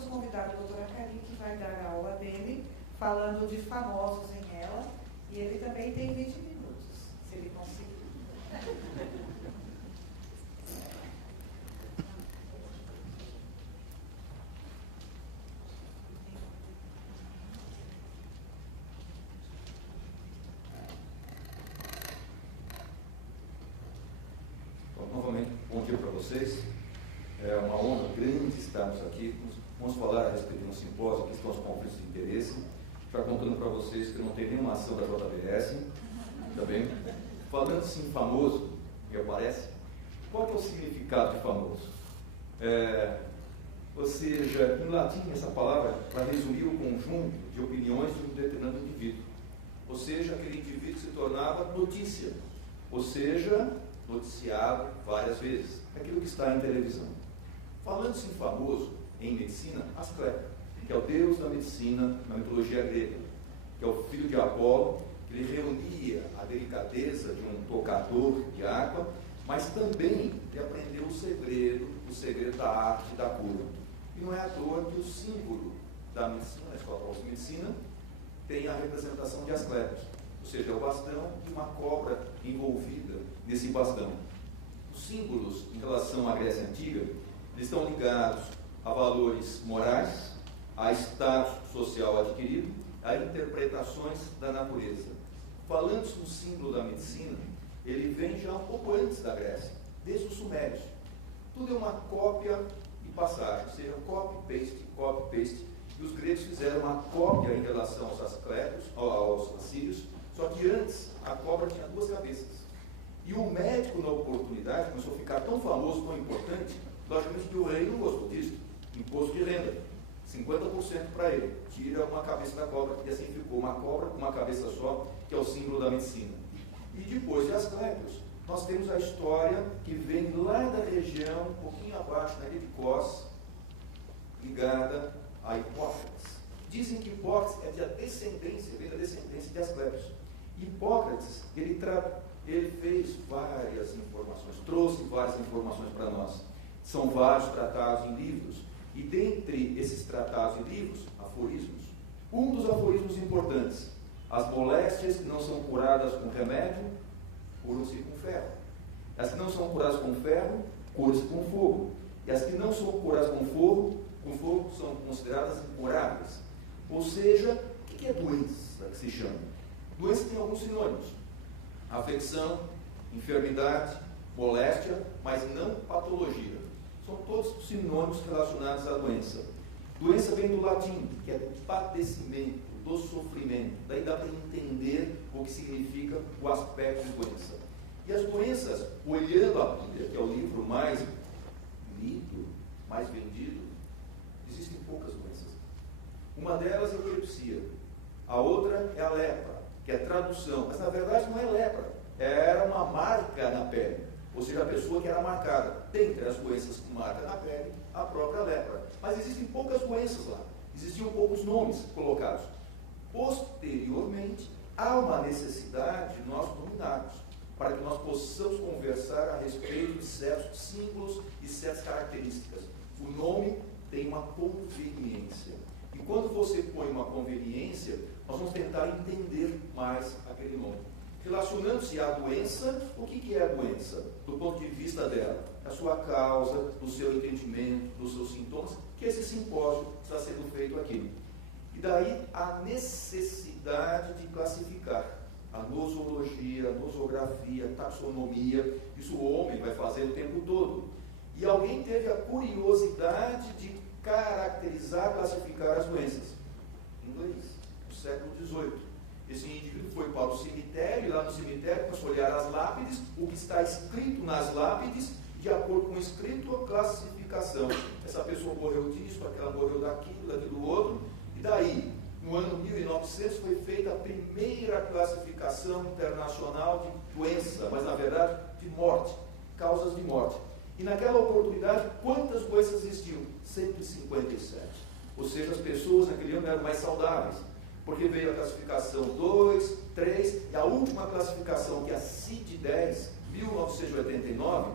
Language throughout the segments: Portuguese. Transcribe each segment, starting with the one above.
vamos convidar a doutora Karine, que vai dar a aula dele, falando de famosos em ela, e ele também tem 20 minutos, se ele conseguir. Novamente, bom dia para vocês. É uma honra grande estarmos aqui. Vamos falar a respeito de um simpósio que estão os conflitos de interesse. Já contando para vocês que não tem nenhuma ação da JBS, tá bem? Falando-se em famoso, me parece, qual que é o significado de famoso? Ou seja, em latim, essa palavra para resumir o conjunto de opiniões de um determinado indivíduo. Ou seja, aquele indivíduo se tornava notícia. Ou seja, noticiado várias vezes, aquilo que está em televisão. Falando-se em famoso, em medicina, Asclepio, que é o deus da medicina na mitologia grega, que é o filho de Apolo, que ele reunia a delicadeza de um tocador de água, mas também ele aprendeu o segredo da arte e da cura. E não é à toa que o símbolo da medicina, na Escola de Medicina, tem a representação de Asclepios, ou seja, o bastão e uma cobra envolvida nesse bastão. Os símbolos em relação à Grécia Antiga, eles estão ligados a valores morais, a status social adquirido, a interpretações da natureza. Falando no símbolo da medicina, ele vem já um pouco antes da Grécia, desde os sumérios. Tudo é uma cópia e passagem, ou seja, copy-paste. E os gregos fizeram uma cópia em relação aos asclépios, aos assírios, só que antes a cobra tinha duas cabeças. E o médico, na oportunidade, começou a ficar tão famoso, tão importante, logicamente que o rei não gostou disso. Imposto de renda, 50% para ele. Tira uma cabeça da cobra, e assim ficou uma cobra com uma cabeça só, que é o símbolo da medicina. E depois de Asclépios, nós temos a história que vem lá da região, um pouquinho abaixo, na ilha de Kos, ligada a Hipócrates. Dizem que Hipócrates é da descendência, vem da descendência de Asclépios. Hipócrates, ele fez várias informações, trouxe várias informações para nós. São vários tratados em livros, e dentre esses tratados e livros, aforismos. Um dos aforismos importantes: as moléstias que não são curadas com remédio, curam-se com ferro. As que não são curadas com ferro, curam-se com fogo. E as que não são curadas com fogo são consideradas incuráveis. Ou seja, o que é doença que se chama? Doença tem alguns sinônimos: afecção, enfermidade, moléstia, mas não patologia. São todos sinônimos relacionados à doença. Doença vem do latim, que é do padecimento, do sofrimento. Daí dá para entender o que significa o aspecto de doença. E as doenças, olhando a Bíblia, que é o livro mais lido, mais vendido, existem poucas doenças. Uma delas é a epilepsia. A outra é a lepra, que é a tradução. Mas na verdade não é lepra, era uma marca na pele. Ou seja, a pessoa que era marcada. Dentre as doenças com marca na pele, a própria lepra. Mas existem poucas doenças lá. Existiam poucos nomes colocados. Posteriormente, há uma necessidade de nós dominarmos, para que nós possamos conversar a respeito de certos símbolos e certas características. O nome tem uma conveniência. E quando você põe uma conveniência, nós vamos tentar entender mais aquele nome. Relacionando-se à doença, o que é a doença? Do ponto de vista dela, a sua causa, do seu entendimento, dos seus sintomas, que esse simpósio está sendo feito aqui. E daí a necessidade de classificar a nosologia, a nosografia, a taxonomia. Isso o homem vai fazer o tempo todo. E alguém teve a curiosidade de caracterizar, classificar as doenças. Inglês, no século XVIII. Esse indivíduo foi para o cemitério, e lá no cemitério começou a olhar as lápides, o que está escrito nas lápides, de acordo com o escrito, a classificação. Essa pessoa morreu disso, aquela morreu daquilo outro, e daí, no ano 1900, foi feita a primeira classificação internacional de doença, mas na verdade de morte, causas de morte. E naquela oportunidade, quantas doenças existiam? 157. Ou seja, as pessoas naquele ano eram mais saudáveis. Porque veio a classificação 2, 3, e a última classificação, que é a CID-10, 1989,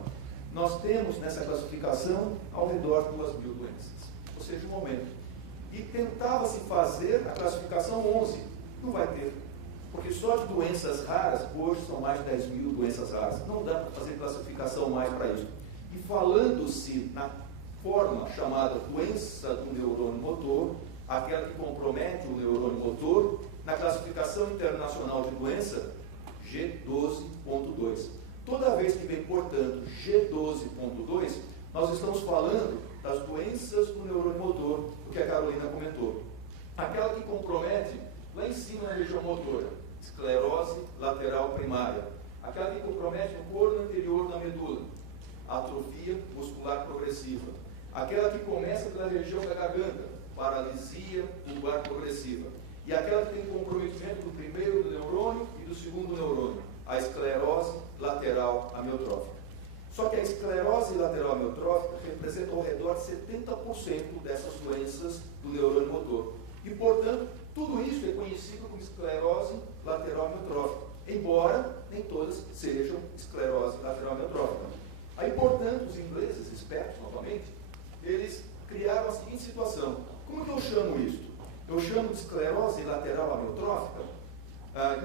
nós temos nessa classificação ao redor de 2.000 doenças. ou seja, um aumento. E tentava-se fazer a classificação 11. Não vai ter. Porque só de doenças raras, hoje são mais de 10 mil doenças raras. Não dá para fazer classificação mais para isso. E falando-se na forma chamada doença do neurônio motor, aquela que compromete o neurônio motor, na classificação internacional de doença, G12.2. Toda vez que vem, portanto, G12.2, nós estamos falando das doenças do neurônio motor, o que a Carolina comentou. Aquela que compromete lá em cima na região motora, esclerose lateral primária. Aquela que compromete o corno anterior da medula, atrofia muscular progressiva. Aquela que começa pela região da garganta, paralisia bulbar progressiva. E aquela que tem comprometimento do primeiro neurônio e do segundo neurônio, a esclerose lateral amiotrófica. Só que a esclerose lateral amiotrófica representa ao redor de 70% dessas doenças do neurônio motor. E, portanto, tudo isso é conhecido como esclerose lateral amiotrófica, embora nem todas sejam esclerose lateral amiotrófica. Aí, portanto, os ingleses, espertos novamente, eles criaram a seguinte situação. Como que eu chamo isso? Eu chamo de esclerose lateral amiotrófica.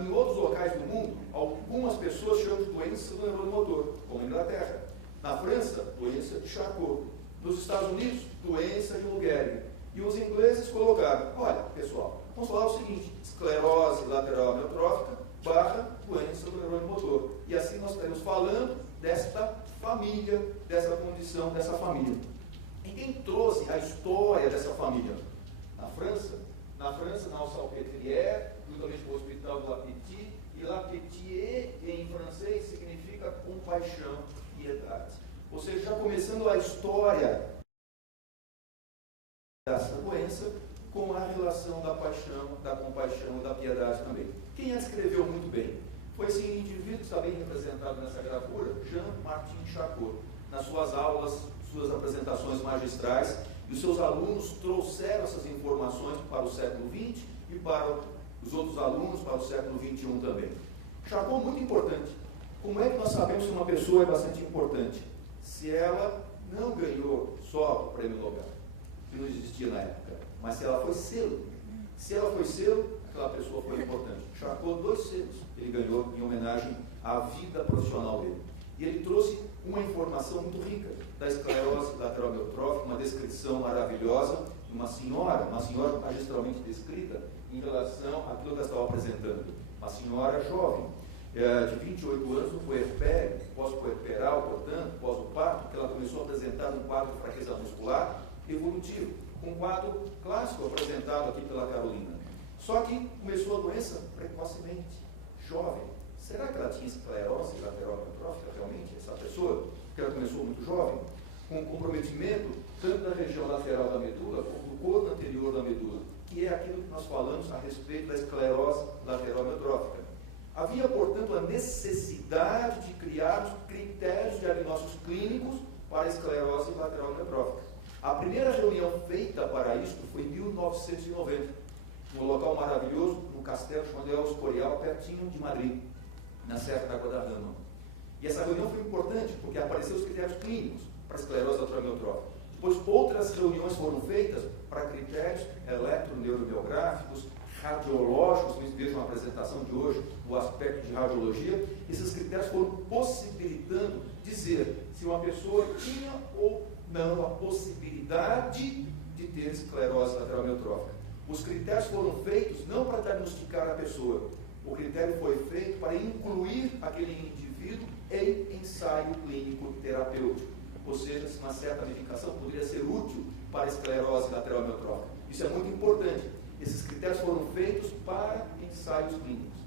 Em outros locais do mundo, algumas pessoas chamam de doença do neurônio motor, como na Inglaterra. Na França, doença de Charcot. Nos Estados Unidos, doença de Lou Gehrig. E os ingleses colocaram, olha, pessoal, vamos falar o seguinte, esclerose lateral amiotrófica barra doença do neurônio motor. E assim nós estaremos falando desta família, dessa condição, dessa família. E quem trouxe a história dessa família? Na França, na Salpêtrière, juntamente com o Hospital do La Petite, e La Petite em francês significa compaixão, piedade. Ou seja, já começando a história dessa doença com a relação da paixão, da compaixão e da piedade também. Quem a escreveu muito bem foi esse indivíduo que está bem representado nessa gravura, Jean-Martin Charcot. Nas suas aulas, suas apresentações magistrais, e os seus alunos trouxeram essas informações para o século XX e para os outros alunos para o século XXI também. Charcot muito importante. Como é que nós sabemos se uma pessoa é bastante importante? Se ela não ganhou só o prêmio Nobel, que não existia na época, mas se ela foi selo. Se ela foi selo, aquela pessoa foi importante. Charcot, 2 selos ele ganhou em homenagem à vida profissional dele. E ele trouxe uma informação muito rica da esclerose lateral amiotrófica, uma descrição maravilhosa de uma senhora magistralmente descrita em relação àquilo que ela estava apresentando. Uma senhora jovem, de 28 anos, no puerpério, pós-puerperal, portanto, pós o parto, que ela começou a apresentar um quadro de fraqueza muscular evolutivo, um quadro clássico apresentado aqui pela Carolina. Só que começou a doença precocemente, jovem. Será que ela tinha esclerose lateral amiotrófica realmente, essa pessoa? Porque ela começou muito jovem, com comprometimento tanto da região lateral da medula como do corpo anterior da medula, que é aquilo que nós falamos a respeito da esclerose lateral amiotrófica. Havia, portanto, a necessidade de criar critérios diagnósticos clínicos para a esclerose lateral amiotrófica. A primeira reunião feita para isso foi em 1990, num local maravilhoso, no Castelo João de Escorial, pertinho de Madrid, na Serra da Água da Rama. E essa reunião foi importante, porque apareceram os critérios clínicos para a esclerose lateral amiotrófica. Depois, outras reuniões foram feitas para critérios eletroneurobiográficos, radiológicos, como vejam a apresentação de hoje, no aspecto de radiologia. Esses critérios foram possibilitando dizer se uma pessoa tinha ou não a possibilidade de ter esclerose lateral amiotrófica. Os critérios foram feitos não para diagnosticar a pessoa. O critério foi feito para incluir aquele indivíduo em ensaio clínico terapêutico. Ou seja, se uma certa medicação poderia ser útil para a esclerose lateral amiotrófica. Isso é muito importante. Esses critérios foram feitos para ensaios clínicos.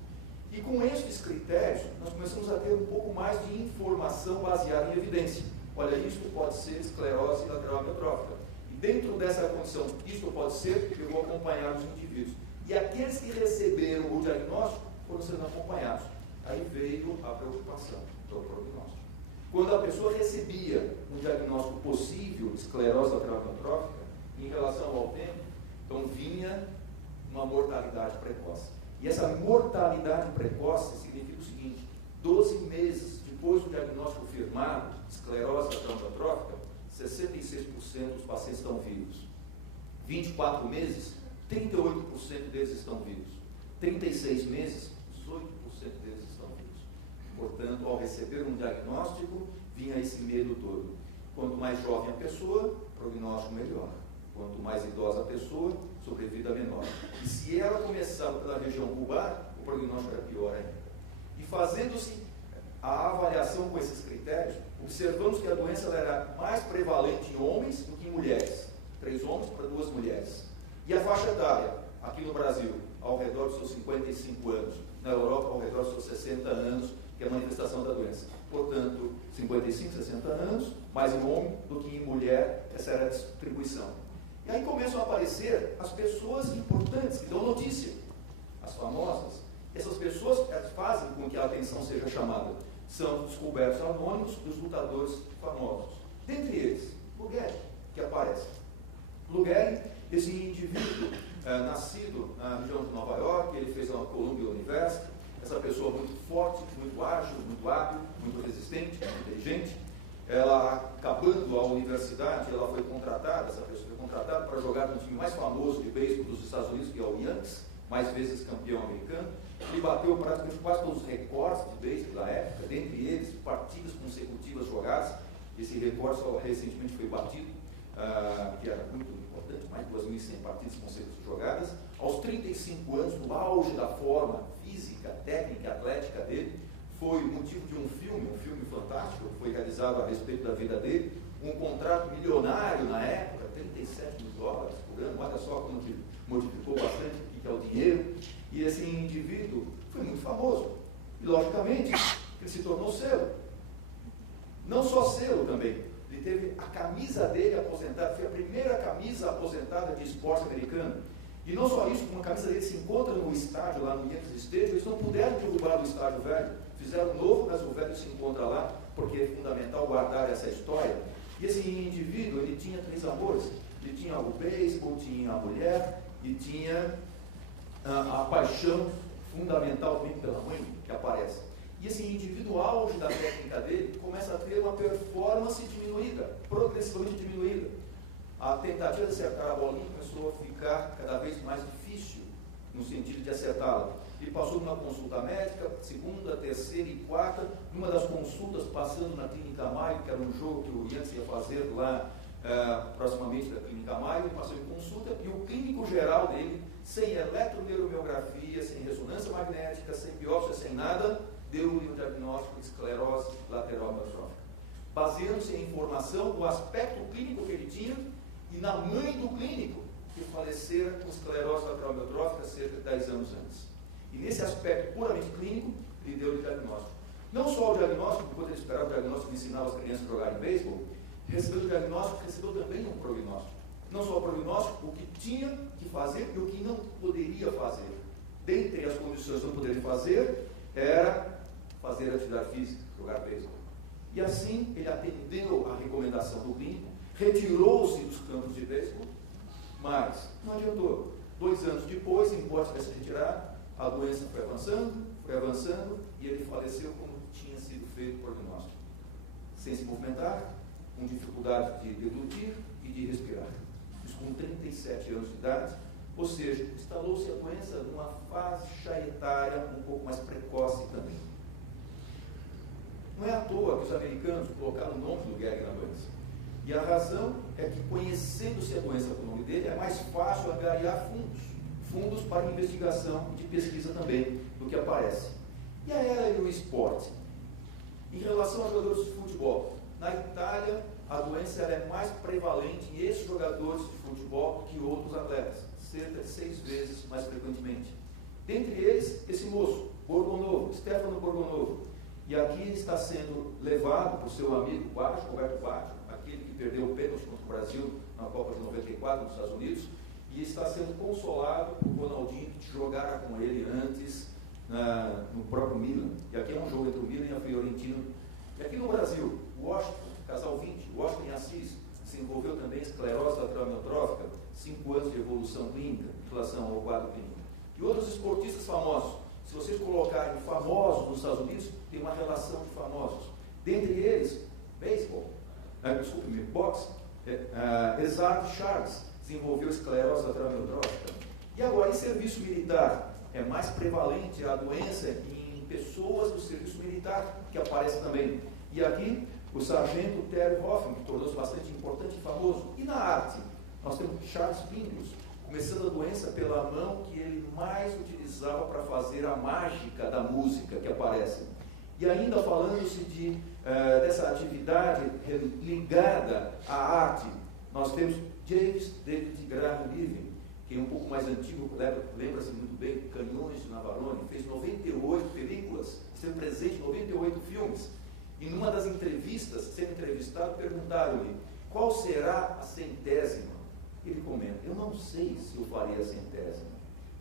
E com esses critérios, nós começamos a ter um pouco mais de informação baseada em evidência. Olha, isso pode ser esclerose lateral amiotrófica. E dentro dessa condição, isso pode ser, eu vou acompanhar os indivíduos. E aqueles que receberam o diagnóstico foram sendo acompanhados. Aí veio a preocupação do prognóstico. Quando a pessoa recebia um diagnóstico possível de esclerose lateral amiotrófica, em relação ao tempo, então vinha uma mortalidade precoce. E essa mortalidade precoce significa o seguinte: 12 meses depois do diagnóstico firmado, esclerose lateral amiotrófica, 66% dos pacientes estão vivos. 24 meses, 38% deles estão vivos. 36 meses, 18% deles estão vivos. Portanto, ao receber um diagnóstico, vinha esse medo todo. Quanto mais jovem a pessoa, prognóstico melhor. Quanto mais idosa a pessoa, sobrevida menor. E se ela começava pela região bulbar, o prognóstico era pior ainda. E fazendo-se a avaliação com esses critérios, observamos que a doença ela era mais prevalente em homens do que em mulheres. 3 homens para 2 mulheres. E a faixa etária, aqui no Brasil, ao redor dos seus 55 anos. Na Europa, ao redor dos seus 60 anos, que é a manifestação da doença. Portanto, 55, 60 anos, mais em homem do que em mulher, essa era a distribuição. E aí começam a aparecer as pessoas importantes, que dão notícia, as famosas. Essas pessoas fazem com que a atenção seja chamada. São os descobertos anônimos dos lutadores famosos. Dentre eles, Lugeri, que aparece. Lugeri, esse indivíduo nascido na região de Nova York, ele fez a Columbia University, essa pessoa muito forte, muito ágil, muito hábil, muito resistente, muito inteligente. Ela, acabando a universidade, ela foi contratada, essa pessoa foi contratada para jogar no time mais famoso de beisebol dos Estados Unidos, que é o Yankees, mais vezes campeão americano. Ele bateu praticamente quase todos os recordes de beisebol da época, dentre eles partidas consecutivas jogadas. Esse recorde só recentemente foi batido, que era muito importante, mais de 2.100 partidas consecutivas jogadas. Aos 35 anos, no auge da forma física, técnica, atlética dele, foi motivo de um filme fantástico, que foi realizado a respeito da vida dele, um contrato milionário na época, $37 mil por ano, olha só como modificou bastante o que é o dinheiro, e esse indivíduo foi muito famoso, e logicamente ele se tornou selo, não só selo também, ele teve a camisa dele aposentada, foi a primeira camisa aposentada de esporte americano. E não só isso, como a camisa dele se encontra no estádio, lá no Yankees Stadium, eles não puderam derrubar do estádio velho, fizeram um novo, mas o velho se encontra lá, porque é fundamental guardar essa história. E esse indivíduo, ele tinha 3 amores, ele tinha o beisebol, tinha a mulher, e tinha a paixão fundamental também pela mãe, que aparece. E esse indivíduo, auge da técnica dele, começa a ter uma performance diminuída, progressivamente diminuída. A tentativa de acertar a bolinha começou a ficar cada vez mais difícil, no sentido de acertá-la. Ele passou numa consulta médica, 2ª, 3ª e 4ª, numa das consultas, passando na Clínica Maio, que era um jogo que o Yankees ia fazer lá proximamente da Clínica Maio, ele passou em consulta, e o clínico geral dele, sem eletroneuromiografia, sem ressonância magnética, sem biópsia, sem nada, deu-lhe o diagnóstico de esclerose lateral amiotrófica, baseando-se em informação do aspecto clínico que ele tinha e na mãe do clínico, que falecera com esclerose lateral amiotrófica cerca de 10 anos antes. E nesse aspecto puramente clínico, ele deu o diagnóstico. Não só o diagnóstico, enquanto ele esperava o diagnóstico de ensinar as crianças a jogarem beisebol, recebeu o diagnóstico, recebeu também um prognóstico. Não só o prognóstico, o que tinha que fazer e o que não poderia fazer. Dentre as condições que não poderia fazer, era fazer atividade física, jogar beisebol. E assim, ele atendeu a recomendação do clínico, retirou-se dos campos de beisebol, mas não adiantou. 2 anos depois, embora tivesse retirado, a doença foi avançando, e ele faleceu como tinha sido feito o prognóstico. Sem se movimentar, com dificuldade de deglutir e de respirar. Isso com 37 anos de idade, ou seja, instalou-se a doença numa faixa etária um pouco mais precoce também. Não é à toa que os americanos colocaram o nome do Lugeri na doença. E a razão é que, conhecendo-se a doença com o nome dele, é mais fácil angariar fundos para investigação e de pesquisa também, do que aparece. E a era e o esporte? Em relação aos jogadores de futebol, na Itália, a doença é mais prevalente em esses jogadores de futebol que outros atletas, cerca de 6 vezes mais frequentemente. Dentre eles, esse moço, Borgonovo, Stefano Borgonovo. E aqui está sendo levado por seu amigo Baggio, Roberto Baggio, aquele que perdeu o pênalti contra o Brasil na Copa de 94 nos Estados Unidos, e está sendo consolado por Ronaldinho, que jogara com ele antes no próprio Milan. E aqui é um jogo entre o Milan e a Fiorentina. E aqui no Brasil, o Washington, casal 20, o Washington em Assis, se envolveu também em esclerose lateral amiotrófica, 5 anos de evolução clínica em relação ao quadro clínico. E outros esportistas famosos. Se vocês colocarem famosos nos Estados Unidos, tem uma relação de famosos. Dentre eles, beisebol, boxe, Ezard Charles, desenvolveu esclerose lateral amiotrófica. E agora, em serviço militar, é mais prevalente a doença em pessoas do serviço militar, que aparece também. E aqui, o sargento Terry Hoffman, que tornou-se bastante importante e famoso. E na arte, nós temos Charles Mingus, começando a doença pela mão que ele mais utilizava para fazer a mágica da música que aparece. E ainda falando-se dessa atividade ligada à arte, nós temos James David Graham Living, que é um pouco mais antigo, lembra-se muito bem, Canhões de Navarone, fez 98 películas, esteve presente em 98 filmes. E numa das entrevistas, sendo entrevistado, perguntaram-lhe qual será a 100ª. Ele comenta, eu não sei se eu faria a 100ª,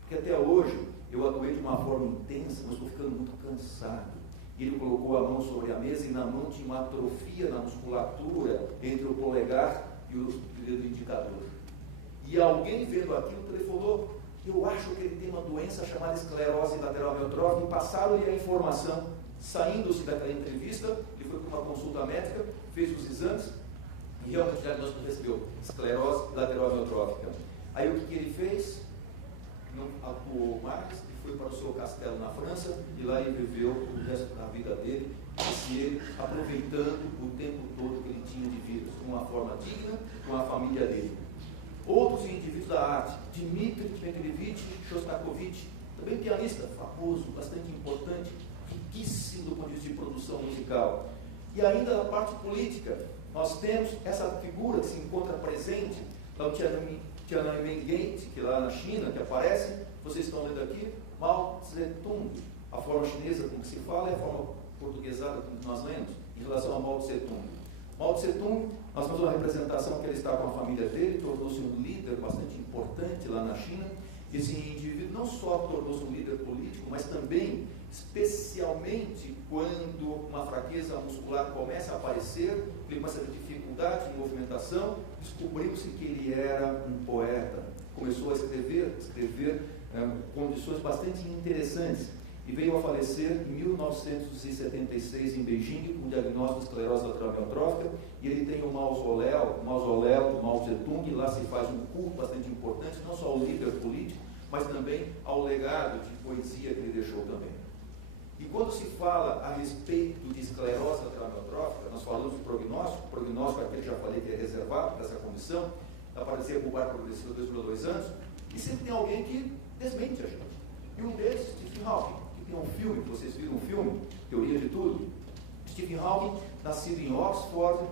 porque até hoje eu atuei de uma forma intensa, mas estou ficando muito cansado. E ele colocou a mão sobre a mesa e na mão tinha uma atrofia na musculatura entre o polegar e o dedo indicador. E alguém vendo aquilo telefonou, eu acho que ele tem uma doença chamada esclerose lateral amiotrófica, e passaram-lhe a informação. Saindo-se daquela entrevista, ele foi para uma consulta médica, fez os exames, e realmente o diagnóstico recebeu esclerose lateral amiotrófica. Aí o que ele fez? Não atuou mais e foi para o seu castelo na França, e lá ele viveu o resto da vida dele, e ele aproveitando o tempo todo que ele tinha de vida, de uma forma digna, com a família dele. Outros indivíduos da arte, Dmitri Dmitrievich Shostakovich, também pianista famoso, bastante importante, riquíssimo do ponto de vista de produção musical. E ainda na parte política, nós temos essa figura que se encontra presente, lá o Tiananmen Gate, que lá na China, que aparece, vocês estão lendo aqui, Mao Tse-tung, a forma chinesa como se fala é a forma portuguesada como nós lemos, em relação a Mao Tse-tung. Mao Tse-tung, nós temos uma representação que ele está com a família dele, tornou-se um líder bastante importante lá na China. Esse indivíduo não só tornou-se um líder político, mas também, especialmente quando uma fraqueza muscular começa a aparecer, ele começa a ter dificuldade de movimentação, descobriu-se que ele era um poeta. Começou a escrever condições bastante interessantes. E veio a falecer em 1976 em Beijing, com diagnóstico de esclerose lateral amiotrófica, e ele tem um mausoléu do Mao Tse-tung, e lá se faz um culto bastante importante, não só ao líder político, mas também ao legado de poesia que ele deixou também. E quando se fala a respeito de esclerose lateral amiotrófica, nós falamos de prognóstico, é aquele que já falei que é reservado para essa condição, aparecer bulbar progressiva 2,2 anos, e sempre tem alguém que desmente a gente. E um deles, Stephen Hawking. Tem um filme, vocês viram um filme, Teoria de Tudo? Stephen Hawking, nascido em Oxford,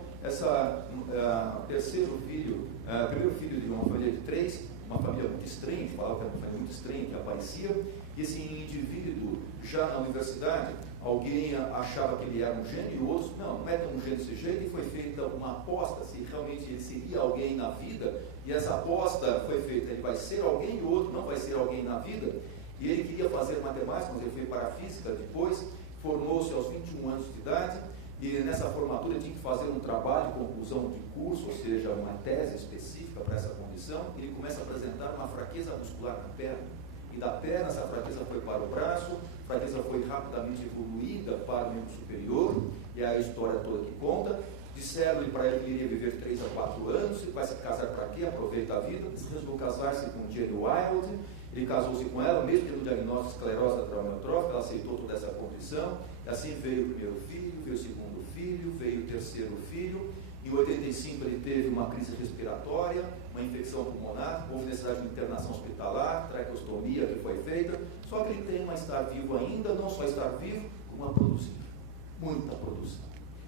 primeiro filho de uma família de 3, uma família muito estranha, falava que era uma família muito estranha que aparecia, e esse indivíduo, já na universidade, alguém achava que ele era um gênio, e outros, não é tão um gênio desse jeito, e foi feita uma aposta se realmente ele seria alguém na vida, e essa aposta foi feita, ele vai ser alguém e o outro não vai ser alguém na vida. E ele queria fazer matemática, mas ele foi para a física depois, formou-se aos 21 anos de idade, e nessa formatura ele tinha que fazer um trabalho de conclusão de curso, ou seja, uma tese específica para essa condição. Ele começa a apresentar uma fraqueza muscular na perna, e da perna essa fraqueza foi para o braço, a fraqueza foi rapidamente evoluída para o membro superior, e é a história toda que conta. Disseram-lhe para ele que ele iria viver 3 a 4 anos, ele vai se casar para quê? Aproveita a vida. Ele resolveu casar-se com Jane Wilde. Ele casou-se com ela, mesmo tendo diagnóstico de esclerose lateral amiotrófica, ela aceitou toda essa condição, e assim veio o primeiro filho, veio o segundo filho, veio o terceiro filho. Em 85 ele teve uma crise respiratória, uma infecção pulmonar, houve necessidade de internação hospitalar, traqueostomia que foi feita, só que ele tem uma estar vivo ainda, não só estar vivo, como a produzir, muita produção.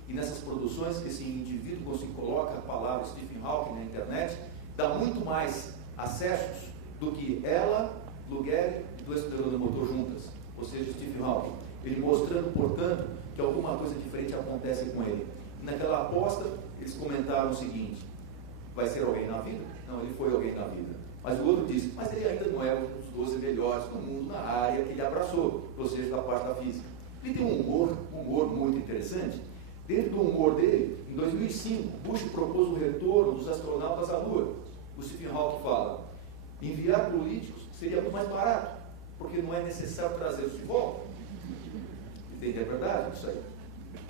E nessas produções, esse indivíduo, quando se coloca a palavra Stephen Hawking na internet, dá muito mais acessos do que ela, Lugeri e dois do motor juntas, ou seja, Stephen Hawking, ele mostrando, portanto, que alguma coisa diferente acontece com ele. E naquela aposta, eles comentaram o seguinte: vai ser alguém na vida? Não, ele foi alguém na vida. Mas o outro disse, mas ele ainda não é um dos 12 melhores do mundo na área que ele abraçou, ou seja, da parte da física. Ele tem um humor muito interessante. Dentro do humor dele, em 2005, Bush propôs o retorno dos astronautas à Lua. O Stephen Hawking fala: enviar políticos seria muito mais barato, porque não é necessário trazê-los de volta. Entende? É verdade isso aí.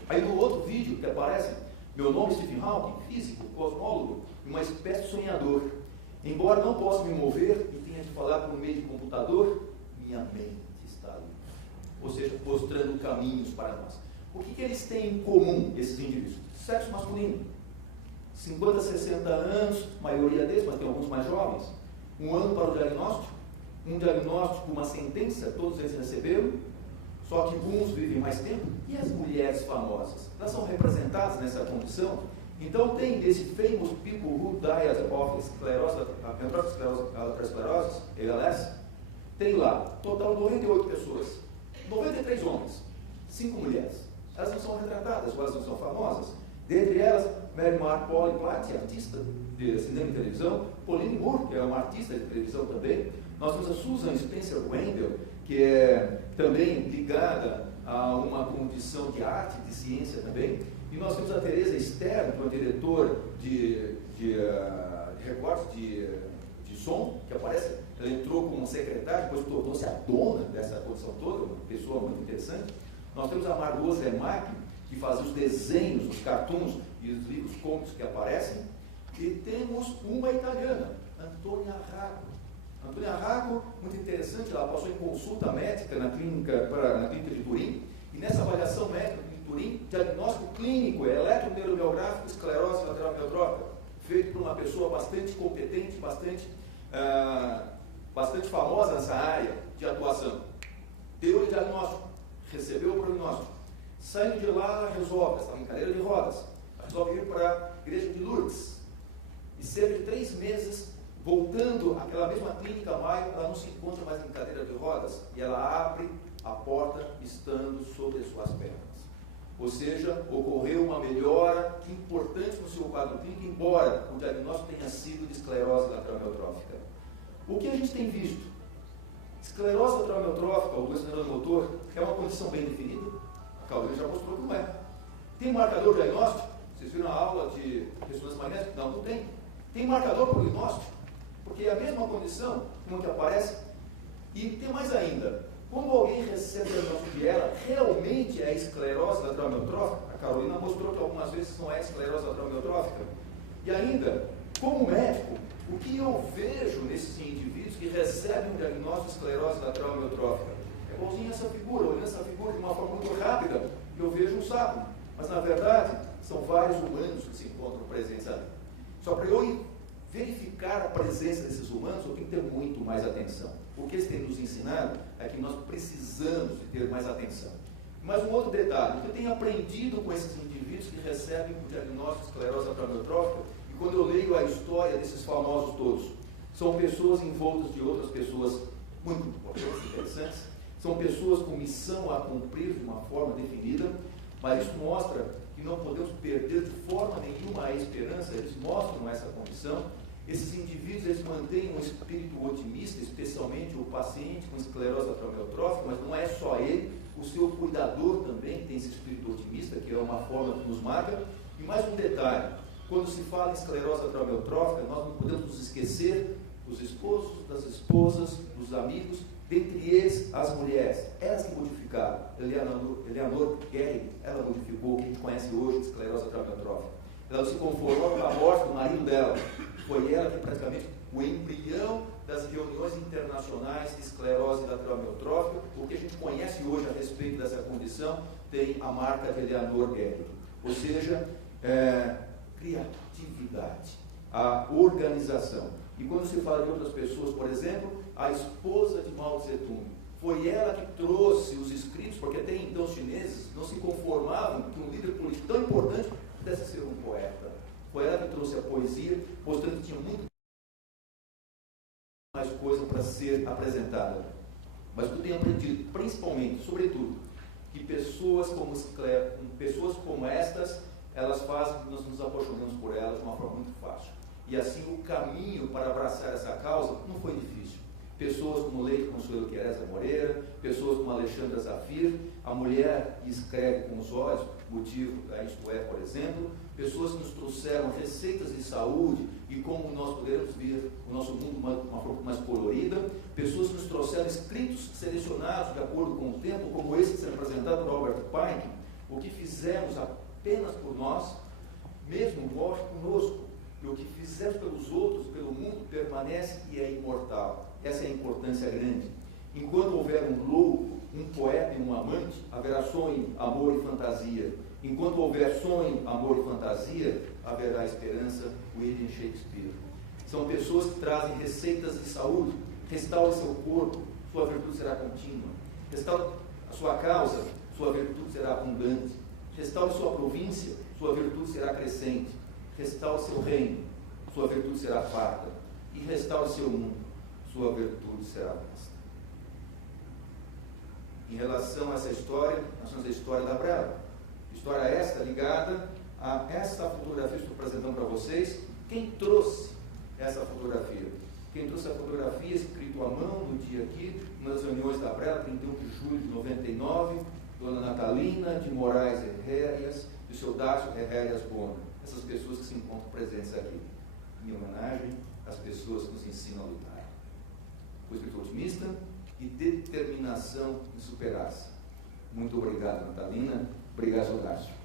Aí no outro vídeo que aparece, meu nome é Stephen Hawking, físico, cosmólogo, uma espécie de sonhador. Embora não possa me mover e tenha de falar por meio de computador, minha mente está ali. Ou seja, mostrando caminhos para nós. O que eles têm em comum, esses indivíduos? Sexo masculino. 50, 60 anos, maioria deles, mas tem alguns mais jovens. 1 ano para o diagnóstico. Um diagnóstico, uma sentença, todos eles receberam. Só que uns vivem mais tempo. E as mulheres famosas? Elas são representadas nessa condição. Então tem esse famous people who died of esclerose, atherosclerosis, ALS, tem lá, total 98 pessoas, 93 homens, 5 mulheres. Elas não são retratadas, elas não são famosas. Dentre elas, Mary Mark Polly Platt, artista de cinema e televisão, Pauline Moore, que é uma artista de televisão também. Nós temos a Susan Spencer Wendell, que é também ligada a uma condição de arte, de ciência também. E nós temos a Teresa Stern, que é uma diretora de recortes de som, que aparece, ela entrou como secretária, depois tornou-se a dona dessa condição toda, uma pessoa muito interessante. Nós temos a Margot Zermatt, que faz os desenhos, os cartoons e os livros cômicos que aparecem. E temos uma italiana, Antônia Racco. Antônia Racco, muito interessante, ela passou em consulta médica na clínica de Turim, e nessa avaliação médica de Turim, diagnóstico clínico é eletroneuromiográfico, esclerose lateral amiotrófica, feito por uma pessoa bastante competente, bastante famosa nessa área de atuação. Deu o diagnóstico, recebeu o prognóstico, saindo de lá, resolve, estava em cadeira de rodas, resolve ir para a igreja de Lourdes, e cerca de 3 meses, voltando àquela mesma clínica Maio, ela não se encontra mais em cadeira de rodas, e ela abre a porta estando sobre as suas pernas. Ou seja, ocorreu uma melhora importante no seu quadro clínico, embora o diagnóstico tenha sido de esclerose lateral amiotrófica. O que a gente tem visto? Esclerose lateral amiotrófica, ou doença neuromotor, é uma condição bem definida. A Carolina já mostrou que não é. Tem marcador diagnóstico? Vocês viram a aula de ressonância magnética? Não, não tem. Tem marcador prognóstico? Porque é a mesma condição, como que aparece. E tem mais ainda. Quando alguém recebe o diagnóstico de ela, realmente é esclerose lateral amiotrófica? A Carolina mostrou que algumas vezes não é esclerose lateral amiotrófica. E ainda, como médico, o que eu vejo nesses indivíduos que recebem um diagnóstico de esclerose lateral amiotrófica? É igualzinho essa figura, olhando essa figura de uma forma muito rápida, eu vejo um sapo. Mas, na verdade, são vários humanos que se encontram presentes ali. Só para eu verificar a presença desses humanos, eu tenho que ter muito mais atenção. O que eles têm nos ensinado é que nós precisamos de ter mais atenção. Mas um outro detalhe, o que eu tenho aprendido com esses indivíduos que recebem o diagnóstico de esclerose lateral amiotrófica, e quando eu leio a história desses famosos todos, são pessoas envoltas de outras pessoas muito importantes, interessantes, são pessoas com missão a cumprir de uma forma definida, mas isso mostra que não podemos perder de forma nenhuma a esperança. Eles mostram essa condição. Esses indivíduos, eles mantêm um espírito otimista, especialmente o paciente com esclerose lateral amiotrófica, mas não é só ele, o seu cuidador também tem esse espírito otimista, que é uma forma que nos marca. E mais um detalhe, quando se fala em esclerose lateral amiotrófica, nós não podemos nos esquecer dos esposos, das esposas, dos amigos, dentre eles as mulheres, elas que modificaram. Eleanor Gehrig, ela modificou o que a gente conhece hoje de esclerose lateral amiotrófica. Ela se conformou com a morte do marido dela. Foi ela que praticamente o embrião das reuniões internacionais de esclerose lateral amiotrófica. O que a gente conhece hoje a respeito dessa condição tem a marca de Eleanor Gehrig. Ou seja, criatividade, a organização. E quando se fala de outras pessoas, por exemplo, a esposa de Mao Tse-tung, foi ela que trouxe os escritos, porque até então os chineses não se conformavam que um líder político tão importante pudesse ser um poeta. Foi ela que trouxe a poesia, mostrando que tinha muito mais coisa para ser apresentada. Mas o que eu tenho aprendido, principalmente, sobretudo, que pessoas como estas, elas fazem que nós nos apaixonamos por elas de uma forma muito fácil. E assim o caminho para abraçar essa causa não foi difícil. Pessoas como Leite Consuelo Quereza Moreira, pessoas como Alexandra Zafir, a mulher que escreve com os olhos, motivo da Isto É, por exemplo, pessoas que nos trouxeram receitas de saúde e como nós podemos ver o nosso mundo de uma forma mais colorida, pessoas que nos trouxeram escritos selecionados de acordo com o tempo, como esse sendo apresentado por Albert Pike. O que fizemos apenas por nós, mesmo morre conosco. E o que fizemos pelos outros, pelo mundo, permanece e é imortal. Essa é a importância grande. Enquanto houver um louco, um poeta e um amante, haverá sonho, amor e fantasia. Enquanto houver sonho, amor e fantasia, haverá esperança. William Shakespeare. São pessoas que trazem receitas de saúde. Restaure seu corpo, sua virtude será contínua. Restaure a sua causa, sua virtude será abundante. Restaure sua província, sua virtude será crescente. Restaure seu reino, sua virtude será farta. E restaure seu mundo, sua virtude será vasta. Em relação a essa história, nós temos a história da Brela. História esta ligada a essa fotografia que estou apresentando para vocês. Quem trouxe essa fotografia? Quem trouxe a fotografia, escrito à mão no dia aqui, nas reuniões da Brela, 31 de julho de 99, Dona Natalina de Moraes Herrerias e o seu Dácio Herrerias Bona. Essas pessoas que se encontram presentes aqui. Em homenagem às pessoas que nos ensinam a lutar. O espírito otimista e determinação de superar-se. Muito obrigado, Natalina. Obrigado, Dácio.